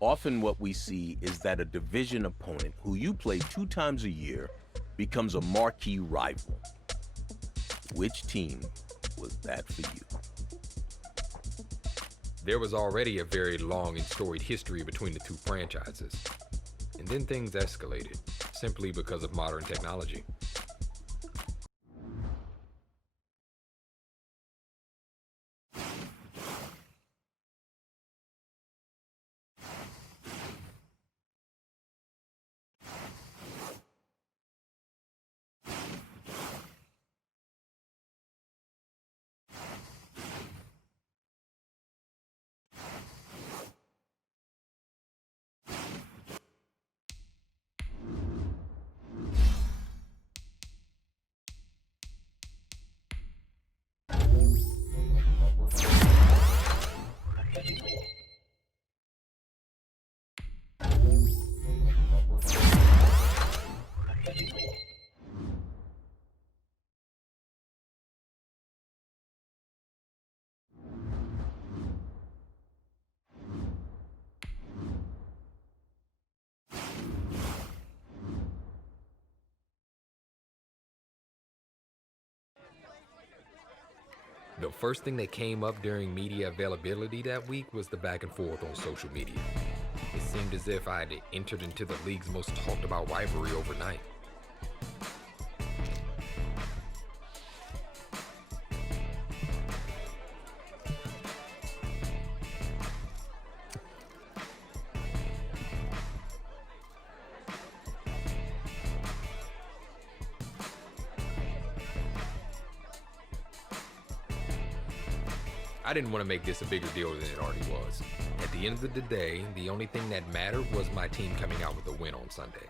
Often what we see is that a division opponent who you play 2 times a year becomes a marquee rival. Which team was that for you? There was already a very long and storied history between the two franchises. And then things escalated, simply because of modern technology. The first thing that came up during media availability that week was the back and forth on social media. It seemed as if I had entered into the league's most talked about rivalry overnight. I didn't want to make this a bigger deal than it already was. At the end of the day, the only thing that mattered was my team coming out with a win on Sunday.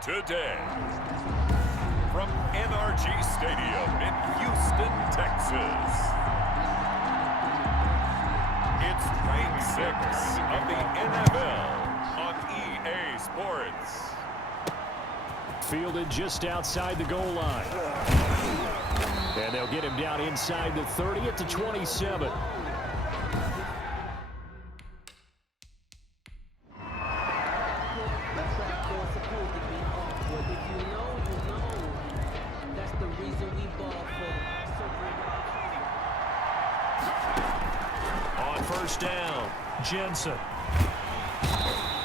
Today, from NRG Stadium in Houston, Texas, it's Week 6 of the NFL on EA Sports. Fielded just outside the goal line. And they'll get him down inside the 30 at the 27. First down, Jensen.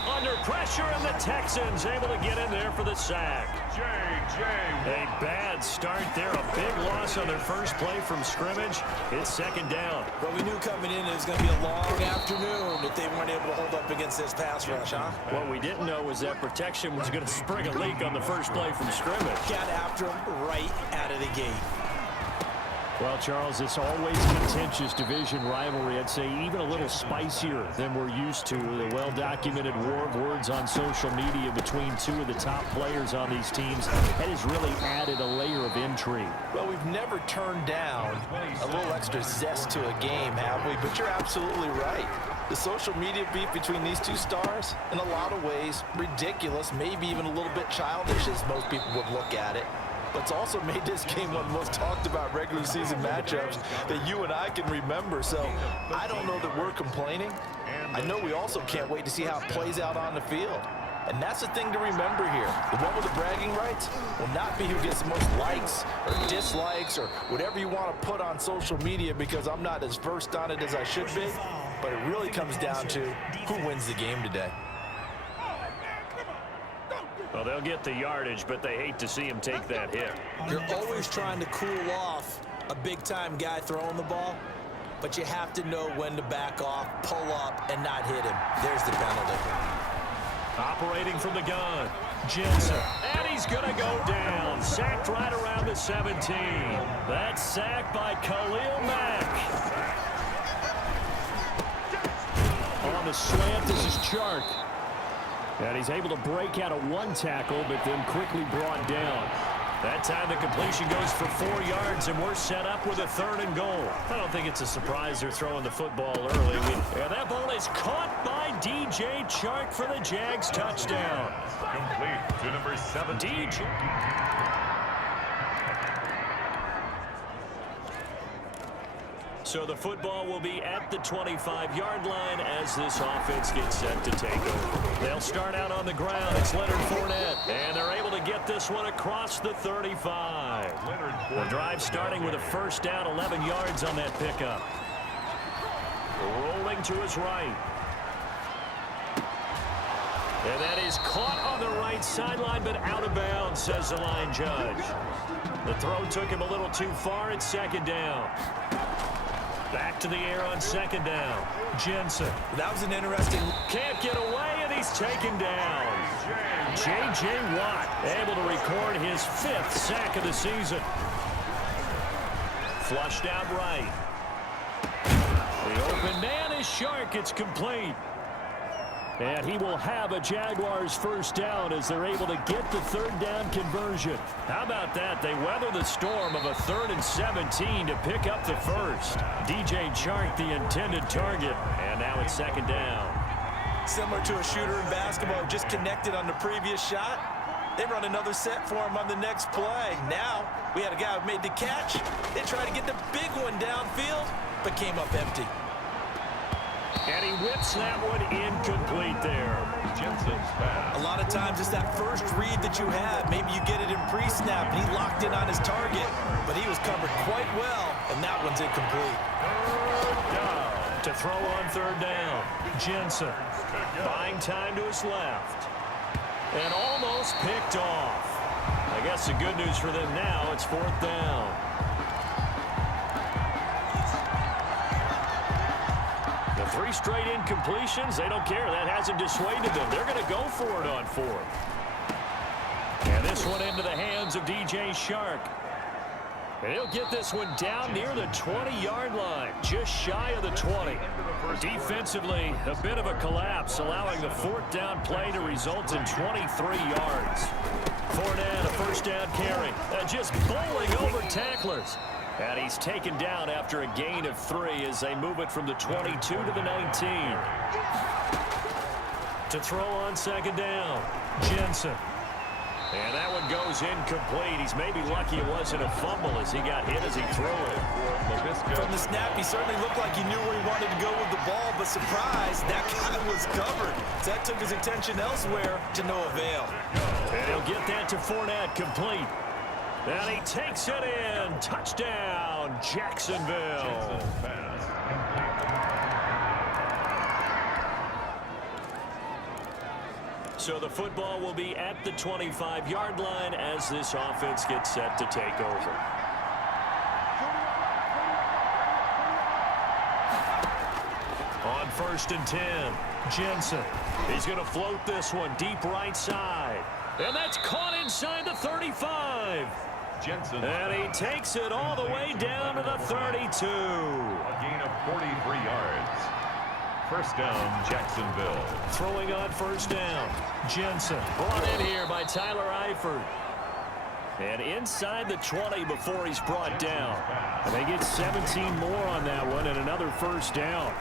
Under pressure, and the Texans able to get in there for the sack. A bad start there, a big loss on their first play from scrimmage. It's second down. But we knew coming in it was going to be a long afternoon if they weren't able to hold up against this pass rush, huh? What we didn't know was that protection was going to spring a leak on the first play from scrimmage. Got after him right out of the gate. Well, Charles, it's always a contentious division rivalry. I'd say even a little spicier than we're used to. The well-documented war of words on social media between two of the top players on these teams. That has really added a layer of intrigue. Well, we've never turned down a little extra zest to a game, have we? But you're absolutely right. The social media beef between these two stars, in a lot of ways, ridiculous, maybe even a little bit childish as most people would look at it. But it's also made this game one of the most talked about regular season matchups that you and I can remember. So I don't know that we're complaining. I know we also can't wait to see how it plays out on the field. And that's the thing to remember here. The one with the bragging rights will not be who gets the most likes or dislikes or whatever you want to put on social media, because I'm not as versed on it as I should be. But it really comes down to who wins the game today. Well, they'll get the yardage, but they hate to see him take that hit. You're always trying to cool off a big-time guy throwing the ball, but you have to know when to back off, pull up, and not hit him. There's the penalty. Operating from the gun, Jensen, and he's going to go down. Sacked right around the 17. That's sacked by Khalil Mack. On the slant, this is Chark. And he's able to break out of one tackle, but then quickly brought down. That time the completion goes for 4 yards, and we're set up with a 3rd and goal. I don't think it's a surprise they're throwing the football early. And that ball is caught by DJ Chark for the Jags touchdown. Complete to number 17. DJ. So the football will be at the 25-yard line as this offense gets set to take over. They'll start out on the ground. It's Leonard Fournette, and they're able to get this one across the 35. The drive starting with a 1st down, 11 yards on that pickup. Rolling to his right. And that is caught on the right sideline, but out of bounds, says the line judge. The throw took him a little too far. It's 2nd down. Back to the air on 2nd down. Jensen. That was an interesting. Can't get away, and he's taken down. J.J. Watt able to record his 5th sack of the season. Flushed out right. The open man is Chark. It's complete. And he will have a Jaguars 1st down as they're able to get the 3rd down conversion. How about that? They weather the storm of a 3rd and 17 to pick up the 1st. DJ Chark, the intended target. And now it's 2nd down. Similar to a shooter in basketball, just connected on the previous shot. They run another set for him on the next play. Now, we had a guy who made the catch. They tried to get the big one downfield, but came up empty. And he whips that one incomplete there. Jensen's pass. A lot of times it's that first read that you have. Maybe you get it in pre-snap, and he locked in on his target, but he was covered quite well, and that one's incomplete. To throw on 3rd down, Jensen buying time to his left. And almost picked off. I guess the good news for them now, it's 4th down. The 3 straight incompletions, they don't care. That hasn't dissuaded them. They're going to go for it on 4th. And this one into the hands of DJ Chark. And he'll get this one down near the 20-yard line, just shy of the 20. Defensively, a bit of a collapse, allowing the 4th down play to result in 23 yards. Fournette, a 1st down carry, just bowling over tacklers. And he's taken down after a gain of 3 as they move it from the 22 to the 19. To throw on 2nd down, Jensen. And that one goes incomplete. He's maybe lucky it wasn't a fumble as he got hit as he threw it. From the snap, he certainly looked like he knew where he wanted to go with the ball, but surprise, that guy was covered. So that took his attention elsewhere to no avail. And he'll get that to Fournette, complete. And he takes it in. Touchdown, Jacksonville. So the football will be at the 25-yard line as this offense gets set to take over. On 1st and 10, Jensen. He's going to float this one deep right side. And that's caught inside the 35. Jensen. And he takes it all the way down to the 32. A gain of 43 yards. 1st down, Jacksonville. Throwing on 1st down. Jensen brought in here by Tyler Eifert. And inside the 20 before he's brought down. And they get 17 more on that one and another 1st down.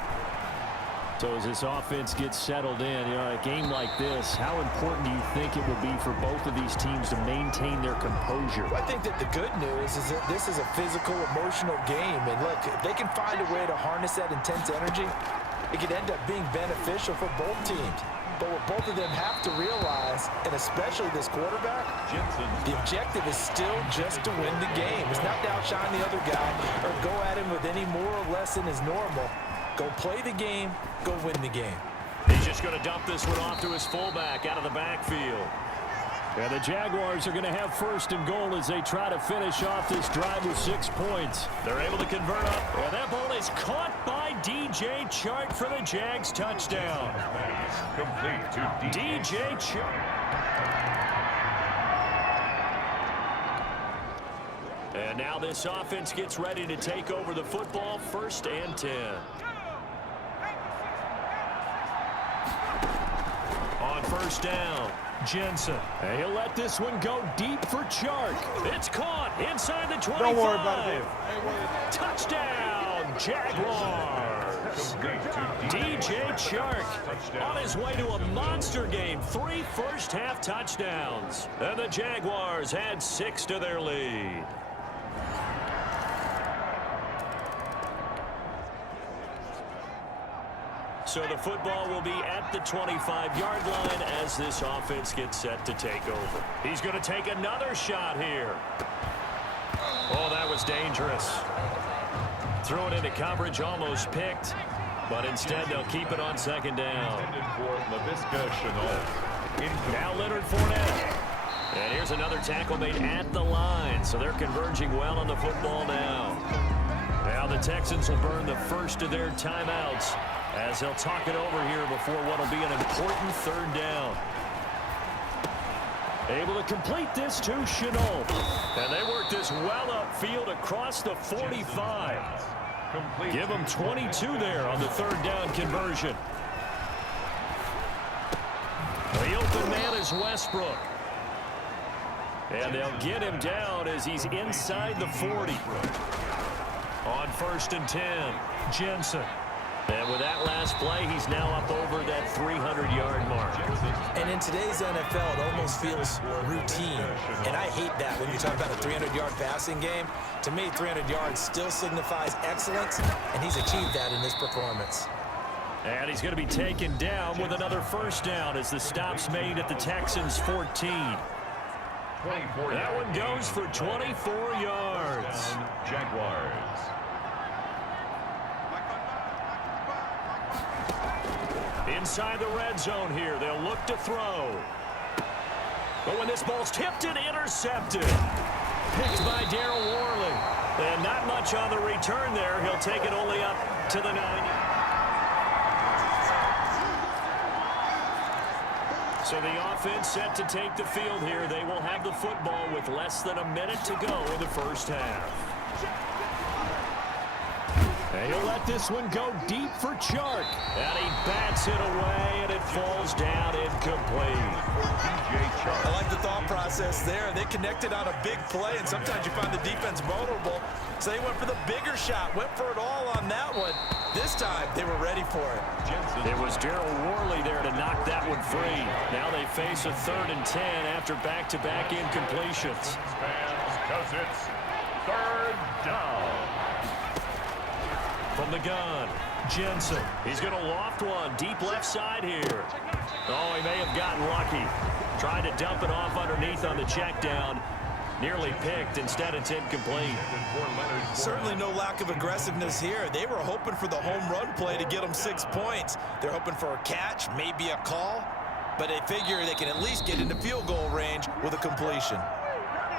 So as this offense gets settled in, you know, a game like this, how important do you think it will be for both of these teams to maintain their composure? I think that the good news is that this is a physical, emotional game. And look, if they can find a way to harness that intense energy, it could end up being beneficial for both teams. But what both of them have to realize, and especially this quarterback, the objective is still just to win the game. It's not to outshine the other guy or go at him with any more or less than is normal. Go play the game, go win the game. He's just going to dump this one off to his fullback out of the backfield. And the Jaguars are going to have first and goal as they try to finish off this drive with 6 points. They're able to convert up. And that ball is caught by DJ Chark for the Jags touchdown. Complete to DJ Chark. And now this offense gets ready to take over the football, 1st and 10. On 1st down, Jensen. And he'll let this one go deep for Chark. It's caught inside the 25. Don't worry about it. Touchdown, Jaguars. DJ Chark on his way to a monster game. 3 first-half touchdowns. And the Jaguars add 6 to their lead. So the football will be at the 25-yard line as this offense gets set to take over. He's going to take another shot here. Oh, that was dangerous. Threw it into coverage, almost picked. But instead, they'll keep it on 2nd down. Now Leonard Fournette. And here's another tackle made at the line. So they're converging well on the football now. Now the Texans will burn the first of their timeouts as they'll talk it over here before what will be an important 3rd down. Able to complete this to Chenault. And they work this well upfield across the 45. Give them 22 there on the 3rd down conversion. The open man is Westbrook. And they'll get him down as he's inside the 40. On 1st and 10, Jensen. And with that last play, he's now up over that 300-yard mark. And in today's NFL, it almost feels routine. And I hate that when you talk about a 300-yard passing game. To me, 300 yards still signifies excellence, and he's achieved that in this performance. And he's going to be taken down with another 1st down as the stop's made at the Texans' 14. That one goes for 24 yards. Jaguars. Inside the red zone here, they'll look to throw. But when this ball's tipped and intercepted, picked by Darryl Worley. And not much on the return there. He'll take it only up to the 9. So the offense set to take the field here. They will have the football with less than a minute to go in the 1st half. And he'll let this one go deep for Chark. And he bats it away, and it falls down incomplete. I like the thought process there. They connected on a big play, and sometimes you find the defense vulnerable. So they went for the bigger shot, went for it all on that one. This time, they were ready for it. It was Darryl Worley there to knock that one free. Now they face a 3rd and 10 after back-to-back incompletions. Because it's 3rd down. From the gun, Jensen. He's going to loft one deep left side here. Oh, he may have gotten lucky. Tried to dump it off underneath on the check down. Nearly picked. Instead, it's incomplete. Certainly no lack of aggressiveness here. They were hoping for the home run play to get them 6 points. They're hoping for a catch, maybe a call. But they figure they can at least get into field goal range with a completion.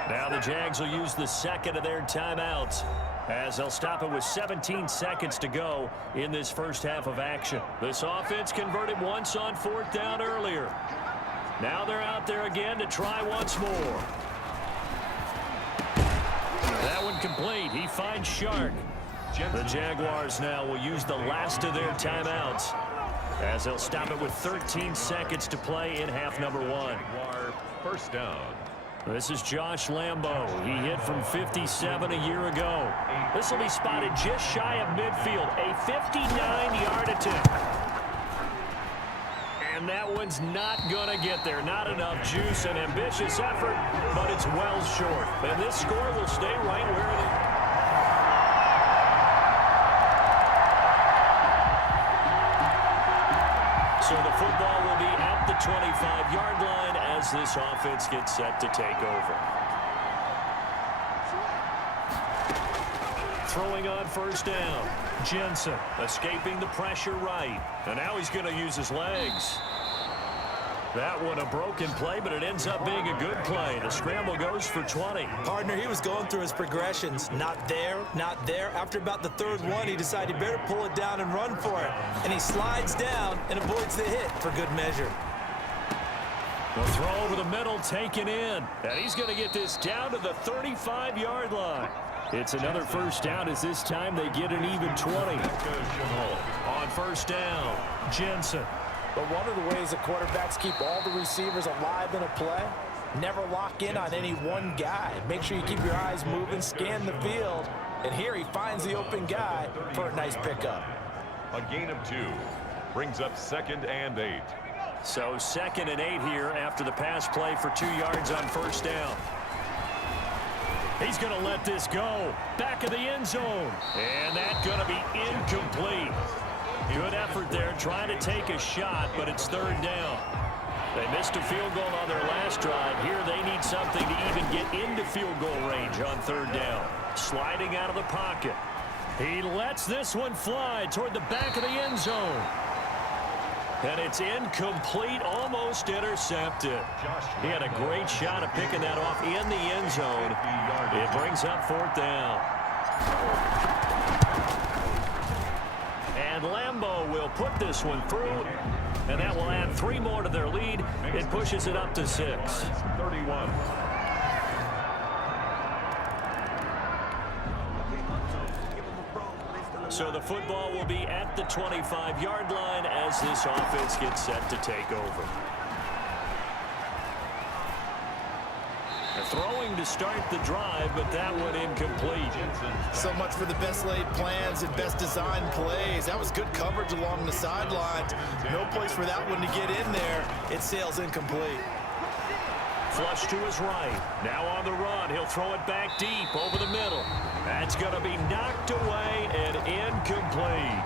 Now the Jags will use the 2nd of their timeouts, as they'll stop it with 17 seconds to go in this 1st half of action. This offense converted once on 4th down earlier. Now they're out there again to try once more. That one complete. He finds Chark. The Jaguars now will use the last of their timeouts, as they'll stop it with 13 seconds to play in half number 1. 1st down. This is Josh Lambo. He hit from 57 a year ago. This will be spotted just shy of midfield. A 59-yard attempt. And that one's not going to get there. Not enough juice and ambitious effort, but it's well short. And this score will stay right where it is. So the football will be at at the 25-yard line as this offense gets set to take over. Throwing on first down. Jensen escaping the pressure right. And now he's going to use his legs. That one a broken play, but it ends up being a good play. The scramble goes for 20. Partner, he was going through his progressions. Not there, not there. After about the third one, he decided he better pull it down and run for it. And he slides down and avoids the hit for good measure. The throw over the middle taken in. And he's going to get this down to the 35-yard line. It's another first down as this time they get an even 20. On first down, Jensen. But one of the ways the quarterbacks keep all the receivers alive in a play, never lock in on any one guy. Make sure you keep your eyes moving, scan the field. And here he finds the open guy for a nice pickup. A gain of 2 brings up 2nd and 8. So 2nd and 8 here after the pass play for 2 yards on first down. He's going to let this go. Back of the end zone. And that's going to be incomplete. Good effort there trying to take a shot, but it's 3rd down. They missed a field goal on their last drive. Here they need something to even get into field goal range on 3rd down. Sliding out of the pocket. He lets this one fly toward the back of the end zone. And it's incomplete, almost intercepted. He had a great shot at picking that off in the end zone. It brings up 4th down. And Lambeau will put this one through, and that will add 3 more to their lead. It pushes it up to 6. 31. So the football will be at the 25-yard line as this offense gets set to take over. Throwing to start the drive, but that one incomplete. So much for the best laid plans and best designed plays. That was good coverage along the sidelines. No place for that one to get in there. It sails incomplete. Flush to his right. Now on the run. He'll throw it back deep over the middle. That's going to be knocked away and incomplete.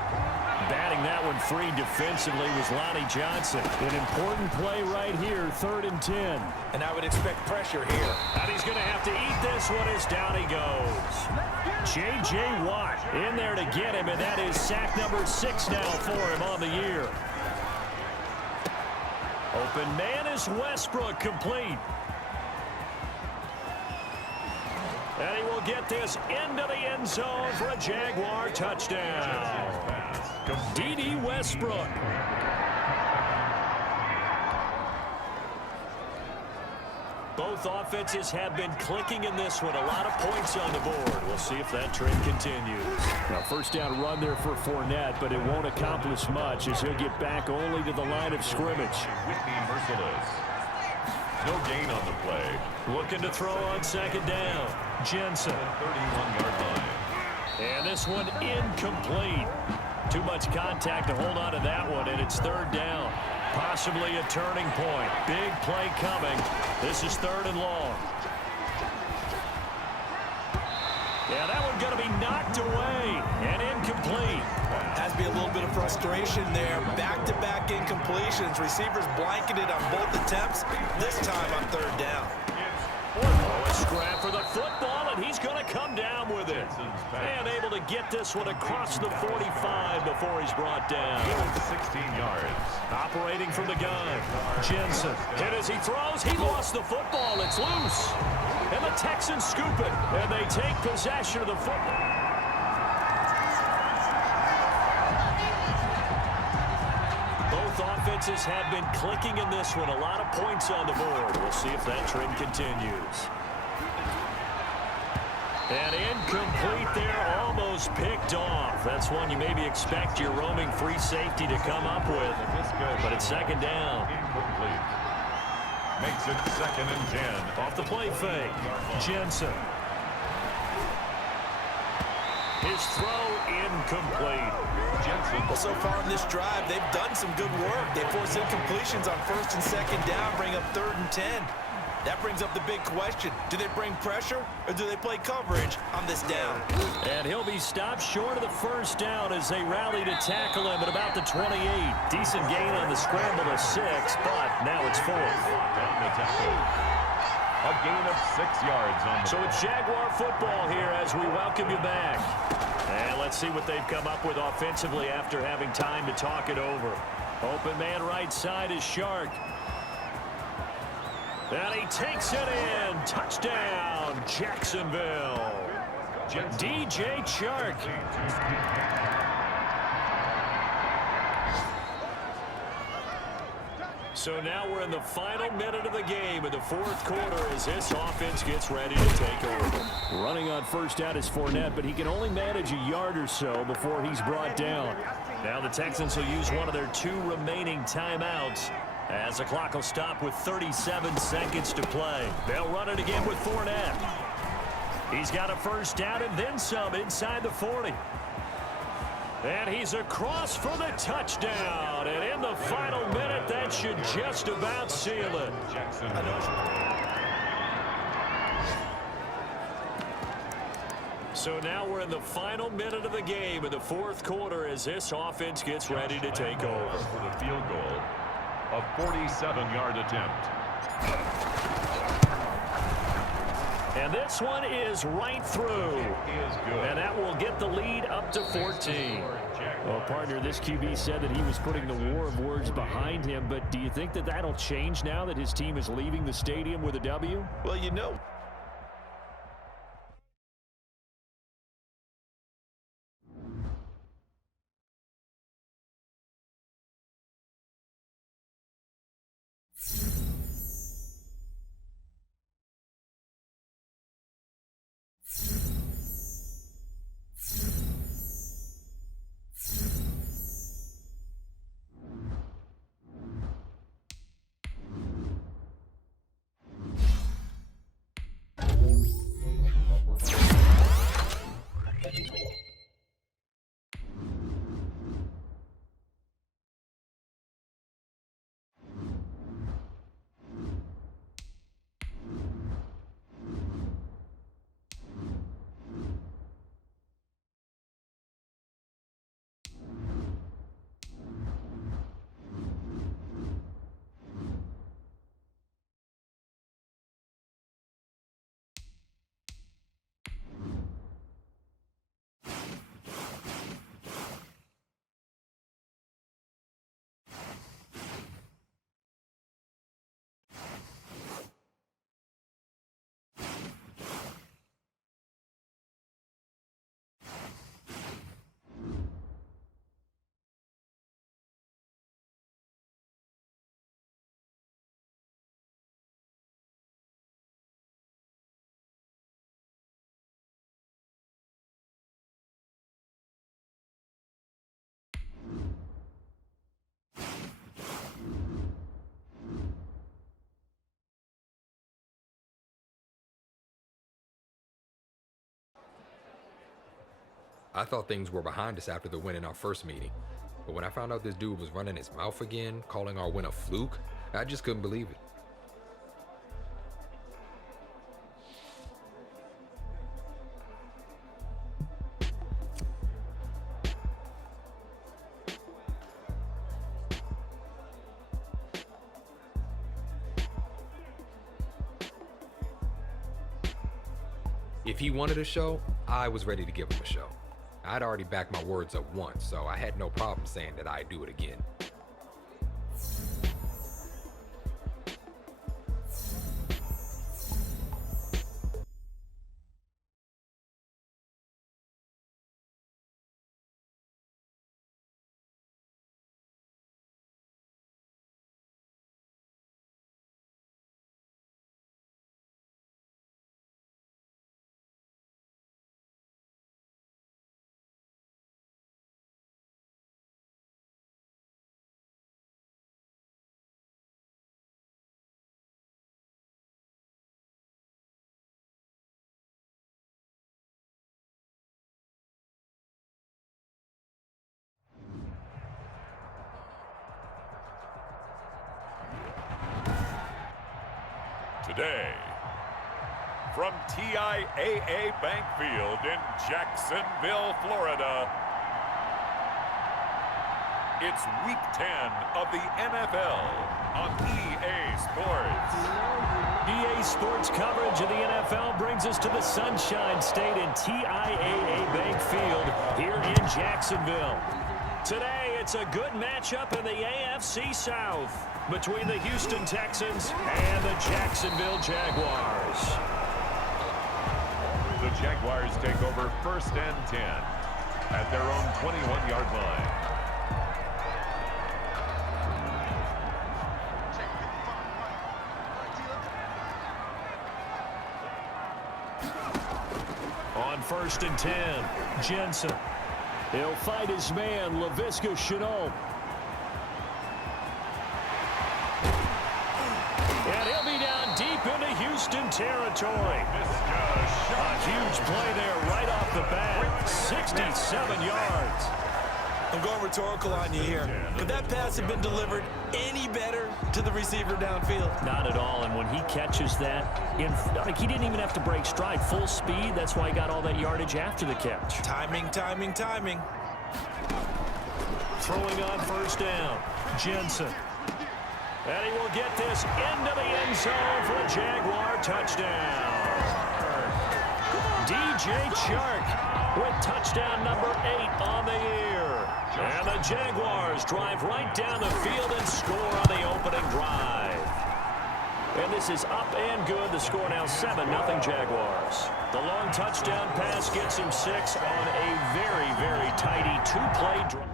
Batting that one free defensively was Lonnie Johnson. An important play right here, 3rd and 10. And I would expect pressure here. And he's going to have to eat this one as down he goes. J.J. Watt in there to get him, and that is sack number 6 now for him on the year. Open man is Westbrook, complete. And he will get this into the end zone for a Jaguar touchdown. D.D. Westbrook. Both offenses have been clicking in this one. A lot of points on the board. We'll see if that trend continues. Now, first down run there for Fournette, but it won't accomplish much as he'll get back only to the line of scrimmage. Whitney Merciless. No gain on the play. Looking to throw on 2nd down. Jensen. 31-yard line. And this one incomplete. Too much contact to hold on to that one, and it's 3rd down. Possibly a turning point. Big play coming. This is 3rd and long. Yeah, that one's going to be knocked away and incomplete. Has to be a little bit of frustration there. Back-to-back incompletions. Receivers blanketed on both attempts. This time on 3rd down. Oh, a scrap for the football, and he's going to come down with it. And able to get this one across the 45 before he's brought down. 16 yards. Operating from the gun. Jensen. And as he throws, he lost the football. It's loose. And the Texans scoop it. And they take possession of the football. Both offenses have been clicking in this one. A lot of points on the board. We'll see if that trend continues. And incomplete there, almost picked off. That's one you maybe expect your roaming free safety to come up with. But it's 2nd down. Incomplete. Makes it 2nd and 10. Off the play fake. Jensen. His throw incomplete. Well, so far in this drive, they've done some good work. They forced incompletions on first and second down, bring up 3rd and 10. That brings up the big question. Do they bring pressure or do they play coverage on this down? And he'll be stopped short of the first down as they rally to tackle him at about the 28. Decent gain on the scramble of 6, but now it's 4th. Down the tackle. A gain of 6 yards on the So it's Jaguar football here as we welcome you back. And let's see what they've come up with offensively after having time to talk it over. Open man right side is Shark. And he takes it in. Touchdown, Jacksonville. DJ Chark. So now we're in the final minute of the game in the 4th quarter as this offense gets ready to take over. Running on first down is Fournette, but he can only manage a yard or so before he's brought down. Now the Texans will use one of their 2 remaining timeouts as the clock will stop with 37 seconds to play. They'll run it again with Fournette. He's got a first down and then some inside the 40. And he's across for the touchdown. And in the final minute, that should just about seal it. So now we're in the final minute of the game in the 4th quarter as this offense gets ready to take over. For the field goal, a 47-yard attempt. And this one is right through. Is good. And that will get the lead up to 14. Well, partner, this QB said that he was putting the war of words behind him, but do you think that that'll change now that his team is leaving the stadium with a W? Well, you know. I thought things were behind us after the win in our first meeting. But when I found out this dude was running his mouth again, calling our win a fluke, I just couldn't believe it. If he wanted a show, I was ready to give him a show. I'd already backed my words up once, so I had no problem saying that I'd do it again. today. From TIAA Bank Field in Jacksonville, Florida, it's Week 10 of the NFL on EA Sports. EA Sports coverage of the NFL brings us to the Sunshine State in TIAA Bank Field here in Jacksonville. Today, it's a good matchup in the AFC South between the Houston Texans and the Jacksonville Jaguars. The Jaguars take over 1st and 10 at their own 21-yard line. On 1st and 10, Jensen. He'll fight his man, Laviska Shenault. And he'll be down deep into Houston territory. A huge play there right off the bat. 67 yards. I'm going rhetorical on you here. Could that pass have been delivered any better to the receiver downfield? Not at all, and when he catches that, he didn't even have to break stride. Full speed, that's why he got all that yardage after the catch. Timing, timing, timing. Throwing on 1st down, Jensen. And he will get this into the end zone for a Jaguar touchdown. DJ Chark with touchdown number 8 on the year. And the Jaguars drive right down the field and score on the opening drive. And this is up and good. The score now 7-0 Jaguars. The long touchdown pass gets him 6 on a very, very tidy 2-play drive.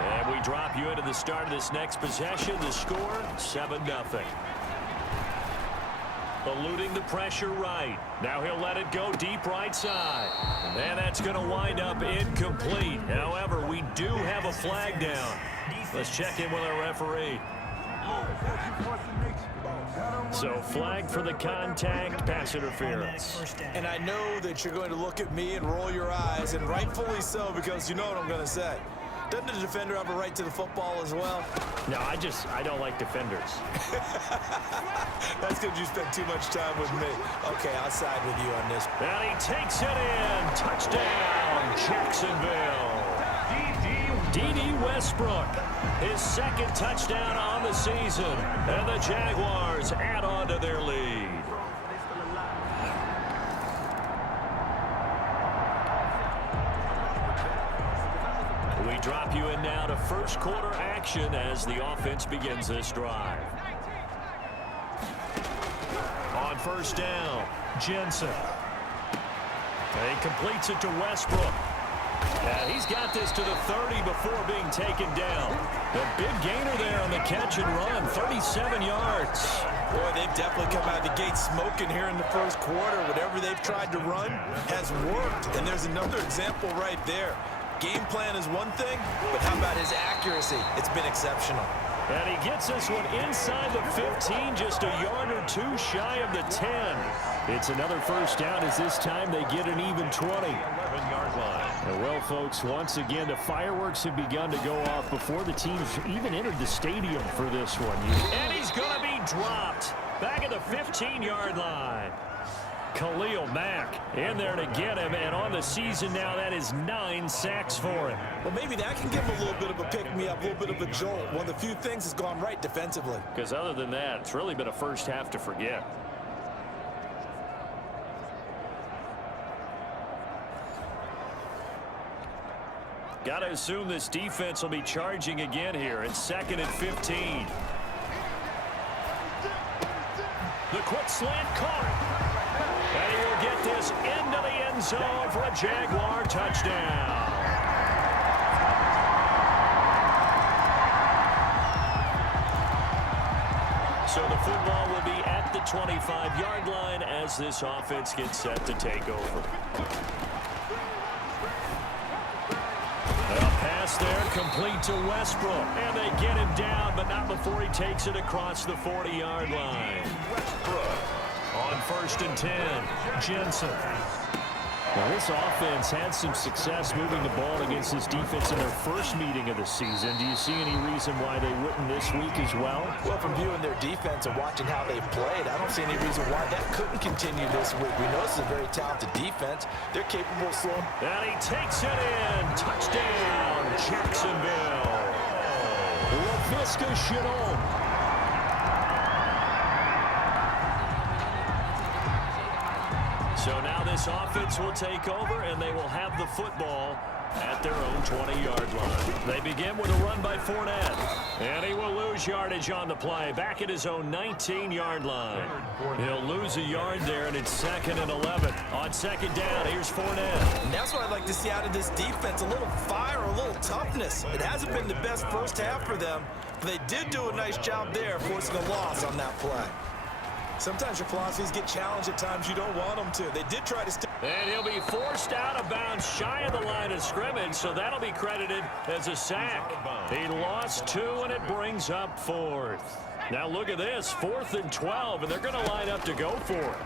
And we drop you into the start of this next possession. The score, 7-0. Eluding the pressure right. Now he'll let it go deep right side. And that's going to wind up incomplete. However, we do have a flag down. Let's check in with our referee. So flag for the contact, pass interference. And I know that you're going to look at me and roll your eyes, and rightfully so, because you know what I'm going to say. Doesn't the defender have a right to the football as well? No, I don't like defenders. That's because you spent too much time with me. Okay, I'll side with you on this. And he takes it in. Touchdown, Jacksonville. D.D. Westbrook, his 2nd touchdown on the season. And the Jaguars add on to their lead. We drop you in now to 1st quarter action as the offense begins this drive. On 1st down, Jensen. And he completes it to Westbrook. And he's got this to the 30 before being taken down. The big gainer there on the catch and run, 37 yards. Boy, they've definitely come out of the gate smoking here in the 1st quarter. Whatever they've tried to run has worked. And there's another example right there. Game plan is one thing, but how about his accuracy? It's been exceptional. And he gets this one inside the 15, just a yard or 2 shy of the 10. It's another 1st down as this time they get an even 20. 11-yard line. And well, folks, once again, the fireworks have begun to go off before the teams even entered the stadium for this one. And he's going to be dropped back at the 15-yard line. Khalil Mack in there to get him, and on the season now, that is 9 sacks for him. Well, maybe that can give him a little bit of a pick-me-up, a little bit of a jolt. One of the few things that's gone right defensively. Because other than that, it's really been a 1st half to forget. Got to assume this defense will be charging again here. It's 2nd and 15. The quick slant caught. And he will get this into the end zone for a Jaguar touchdown. So the football will be at the 25-yard line as this offense gets set to take over. A pass there complete to Westbrook. And they get him down, but not before he takes it across the 40-yard line. On 1st and 10, Jensen. Now, this offense had some success moving the ball against this defense in their first meeting of the season. Do you see any reason why they wouldn't this week as well? Well, from viewing their defense and watching how they've played, I don't see any reason why that couldn't continue this week. We know this is a very talented defense. They're capable of slowing. And he takes it in. Touchdown, Jacksonville. LaVisca Chenault. So now this offense will take over, and they will have the football at their own 20-yard line. They begin with a run by Fournette. And he will lose yardage on the play, back at his own 19-yard line. He'll lose a yard there, and it's 2nd and 11. On second down, here's Fournette. And that's what I'd like to see out of this defense, a little fire, a little toughness. It hasn't been the best first half for them, but they did do a nice job there forcing a loss on that play. Sometimes your philosophies get challenged at times you don't want them to. They did try to and he'll be forced out of bounds shy of the line of scrimmage, so that'll be credited as a sack. He lost 2, and it brings up 4th. Now look at this, 4th and 12, and they're going to line up to go for it.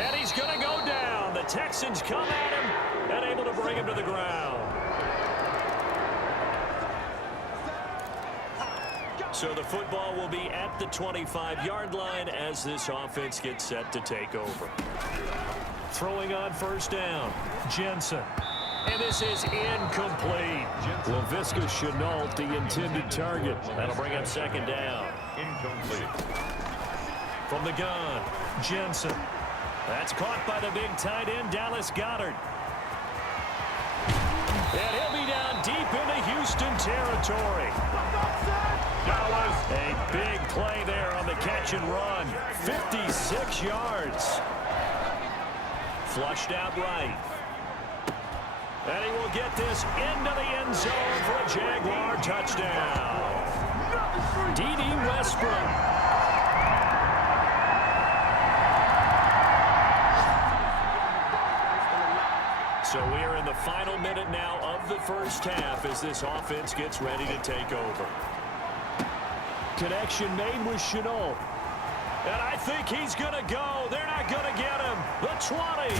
And he's going to go down. The Texans come at him and able to bring him to the ground. So the football will be at the 25-yard line as this offense gets set to take over. Throwing on first down, Jensen. And this is incomplete. LaVisca Chenault, the intended target. That'll bring up second down. Incomplete. From the gun, Jensen. That's caught by the big tight end, Dallas Goedert. And he'll be down deep into Houston territory. A big play there on the catch and run. 56 yards. Flushed out right. And he will get this into the end zone for a Jaguar touchdown. D.D. Westbrook. So we are in the final minute now of the first half as this offense gets ready to take over. Connection made with Chenault. And I think he's going to go. They're not going to get him. The 20.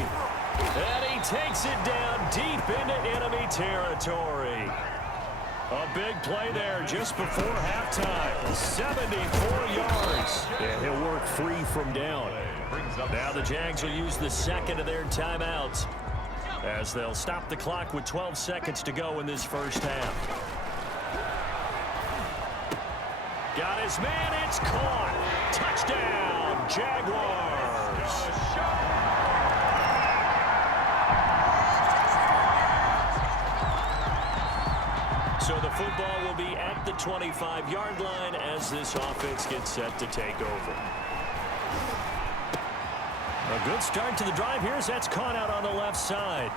And he takes it down deep into enemy territory. A big play there just before halftime. 74 yards. And he'll work free from down. Now the Jags will use the second of their timeouts as they'll stop the clock with 12 seconds to go in this first half. Got his man, it's caught. Touchdown, Jaguars. So the football will be at the 25-yard line as this offense gets set to take over. A good start to the drive here as that's caught out on the left side.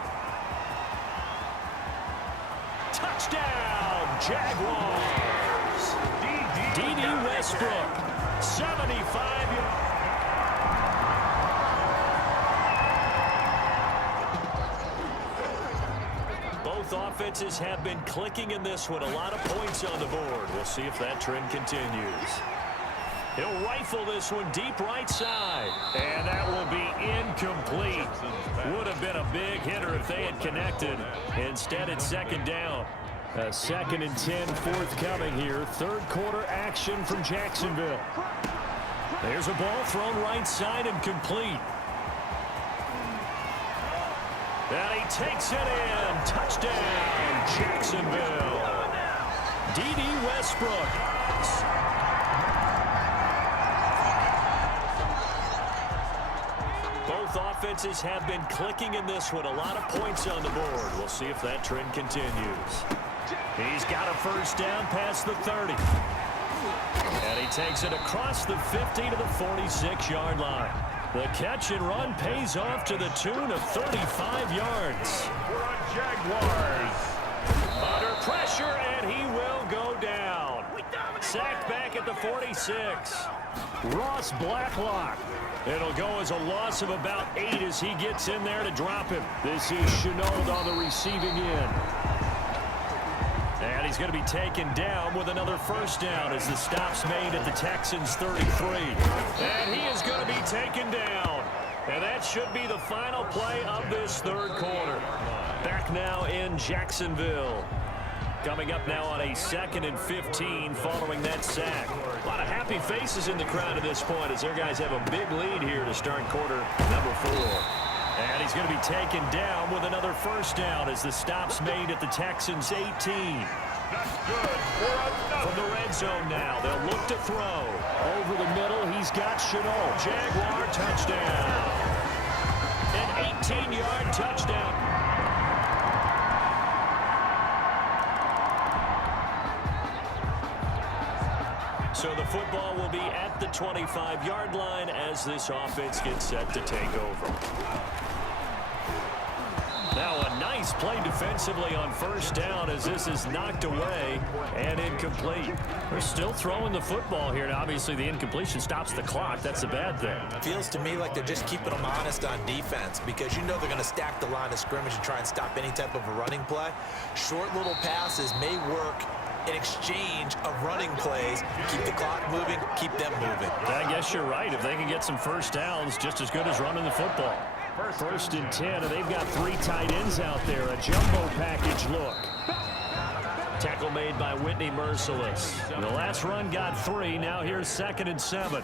Touchdown, Jaguars. D.D. Westbrook, 75 yards. Both offenses have been clicking in this one. A lot of points on the board. We'll see if that trend continues. He'll rifle this one deep right side. And that will be incomplete. Would have been a big hitter if they had connected. Instead, it's second down. A 2nd and 10 forthcoming here. Third quarter action from Jacksonville. There's a ball thrown right side and complete. And he takes it in. Touchdown, Jacksonville. D.D. Westbrook. Both offenses have been clicking in this one. A lot of points on the board. We'll see if that trend continues. He's got a first down past the 30. And he takes it across the 50 to the 46-yard line. The catch and run pays off to the tune of 35 yards. We're on Jaguars. Under pressure, and he will go down. Sacked back at the 46. Ross Blacklock. It'll go as a loss of about 8 as he gets in there to drop him. This is Chenault on the receiving end. And he's going to be taken down with another first down as the stop's made at the Texans' 33. And he is going to be taken down. And that should be the final play of this third quarter. Back now in Jacksonville. Coming up now on a 2nd and 15 following that sack. A lot of happy faces in the crowd at this point as their guys have a big lead here to start quarter number 4. And he's going to be taken down with another first down as the stop's made at the Texans' 18. That's good. From the red zone now, they'll look to throw. Over the middle, he's got Chenault. Jaguar touchdown. An 18-yard touchdown. So the football will be at the 25-yard line as this offense gets set to take over. Now a nice play defensively on first down as this is knocked away and incomplete. We're still throwing the football here. Now, obviously, the incompletion stops the clock. That's a bad thing. Feels to me like they're just keeping them honest on defense because you know they're going to stack the line of scrimmage and try and stop any type of a running play. Short little passes may work in exchange of running plays. Keep the clock moving, keep them moving. I guess you're right. If they can get some first downs, just as good as running the football. First and 10, and they've got 3 tight ends out there. A jumbo package look. Tackle made by Whitney Merciless. The last run got 3. Now here's 2nd and 7.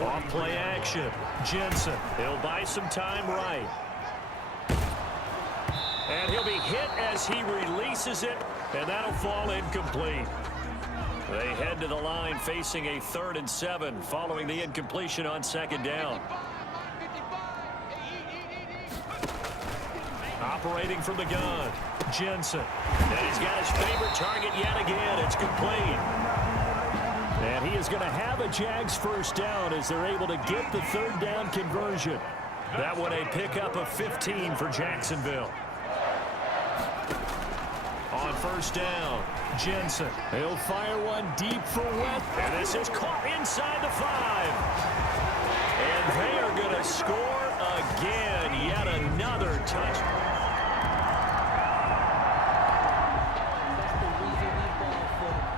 Off play action. Jensen. He'll buy some time right. And he'll be hit as he releases it, and that'll fall incomplete. They head to the line facing a 3rd and 7 following the incompletion on 2nd down. Operating from the gun, Jensen. And he's got his favorite target yet again. It's complete. And he is going to have a Jags first down as they're able to get the 3rd down conversion. That one a pickup of 15 for Jacksonville. On first down, Jensen. He'll fire one deep for West. And this is caught inside the 5. And they are going to score again. Yet another touchdown.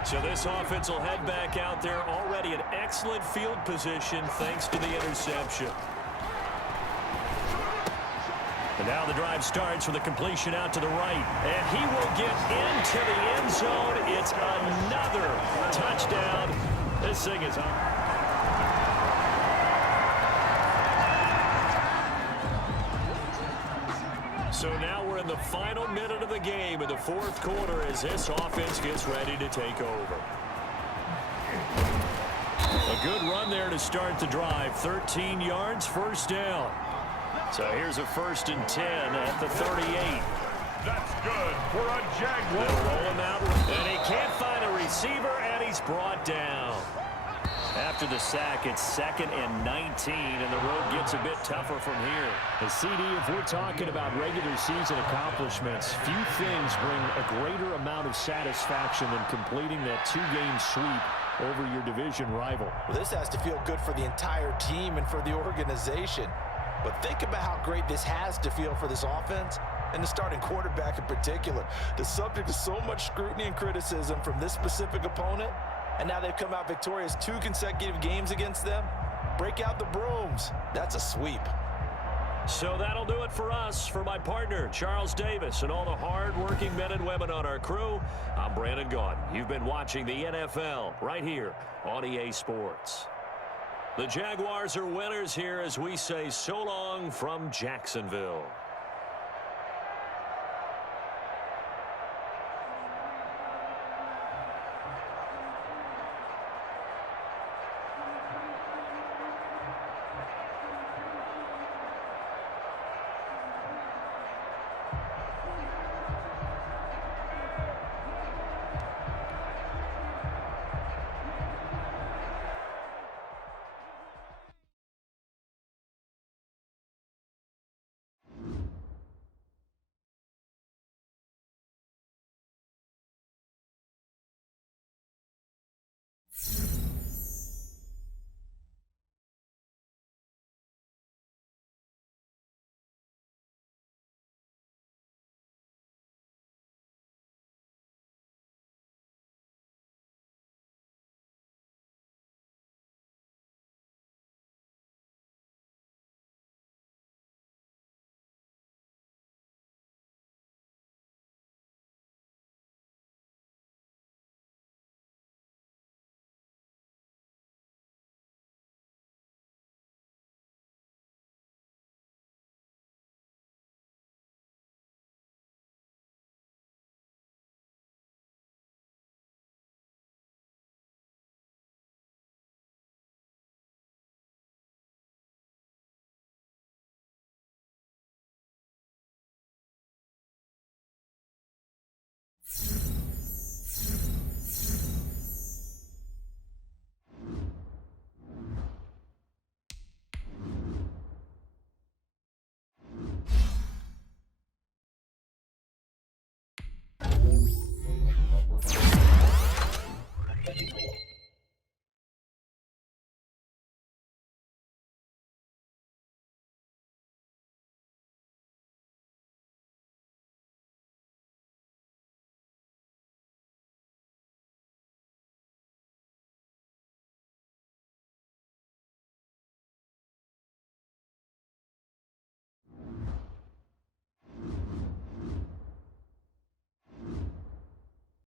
So this offense will head back out there already in excellent field position thanks to the interception. And now the drive starts with a completion out to the right. And he will get into the end zone. It's another touchdown. This thing is on. So now we're in the final minute of the game in the 4th quarter as this offense gets ready to take over. A good run there to start the drive. 13 yards, first down. So here's a 1st and 10 at the 38. That's good for a Jaguar. They'll roll him out, and he can't find a receiver, and he's brought down. After the sack, it's 2nd and 19, and the road gets a bit tougher from here. The CD, if we're talking about regular season accomplishments, few things bring a greater amount of satisfaction than completing that 2-game sweep over your division rival. Well, this has to feel good for the entire team and for the organization. But think about how great this has to feel for this offense and the starting quarterback in particular. The subject of so much scrutiny and criticism from this specific opponent, and now they've come out victorious 2 consecutive games against them. Break out the brooms. That's a sweep. So that'll do it for us. For my partner, Charles Davis, and all the hard-working men and women on our crew, I'm Brandon Gaudin. You've been watching the NFL right here on EA Sports. The Jaguars are winners here as we say so long from Jacksonville.